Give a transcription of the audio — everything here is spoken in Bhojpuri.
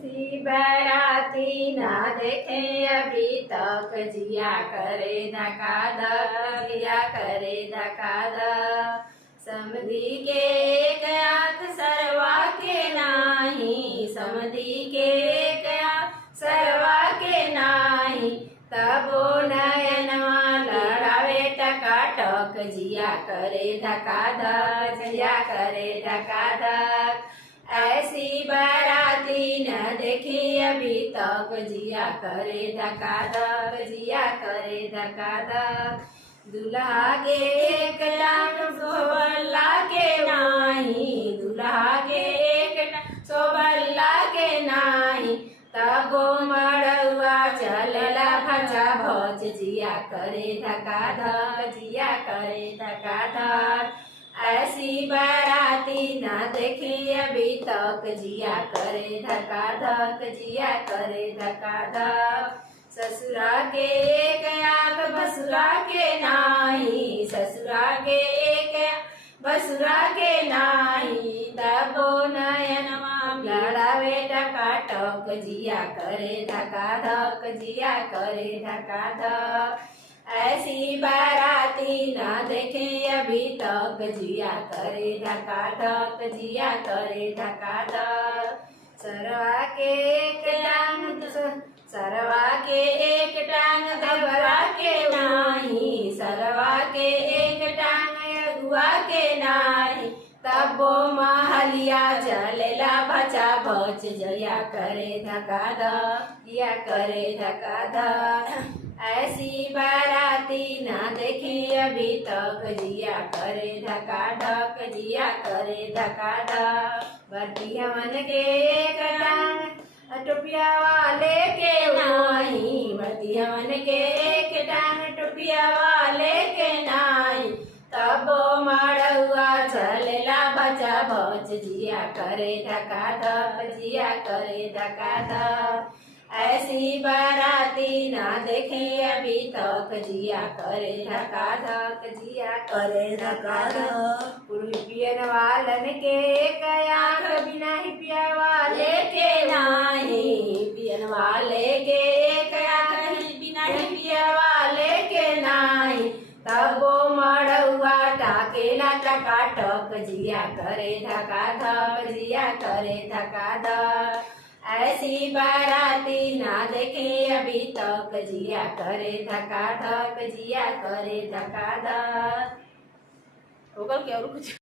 ऐसी बाराती ना देखे अभी तक जिया करे धका धक जिया करे धका धक समधी के एक आंख सरवा के नाही समधी के एक आंख सरवा के नाही तबो नयनवा लड़ावे टकाटक जिया करे धका धक जिया करे धका धक ऐसी बाराती न देखी अभी तक जिया करे धका धक जिया करे धका धक दुल्हा के एक टांग सोबल्ला के नाही दुल्हा के एक टांग सोबल्ला के नाही तबो मड़ुआ चलला भचा भच जिया करे धका धक जिया करे धका धक ऐसी बाराती ना देखी अभी तक जिया करे धका धक जिया करे धका धक ससुरा के एक आंख बसुरा के नाही ससुरा के एक बसुरा के नाही तबो नयनवा लड़ावे टकाटक जिया करे धका धक जिया करे धका धक ऐसी बाराती ना देखे अभी तक जिया करे धका धक जिया करे धका धक सरवा के एक टांग सरवा के एक टांग दबरा के नाही सरवा के एक टांग अगुआ के नाही तबो महलिया चलेला बचा बच जया करे धका धक जिया करे धका धक ऐसी बाराती ना देखी अभी तक जिया करे धका धक जिया करे धका धक बरतिया मन के एक टांग टोपिया वाले के नाही बरतिया मन के एक टांग टोपिया वाले के नाही तबो मड़ुआ चलेला बचा बच जिया करे धका धक जिया करे धका धक ऐसी बाराती ना देखे अभी तक जिया करे धका धक जिया करे धका धक पुरुष पियन वालन के एक आंख बिना ही पिया वाले के नाही पियन वाले के एक आंख बिना ही पिया वाले के नाही तबो मड़ुआ टाकेला टकाटक जिया करे धका धक जिया करे धका धक ऐसी बाराती ना देखे अभी तक जिया करे धका धक जिया करे धका धक।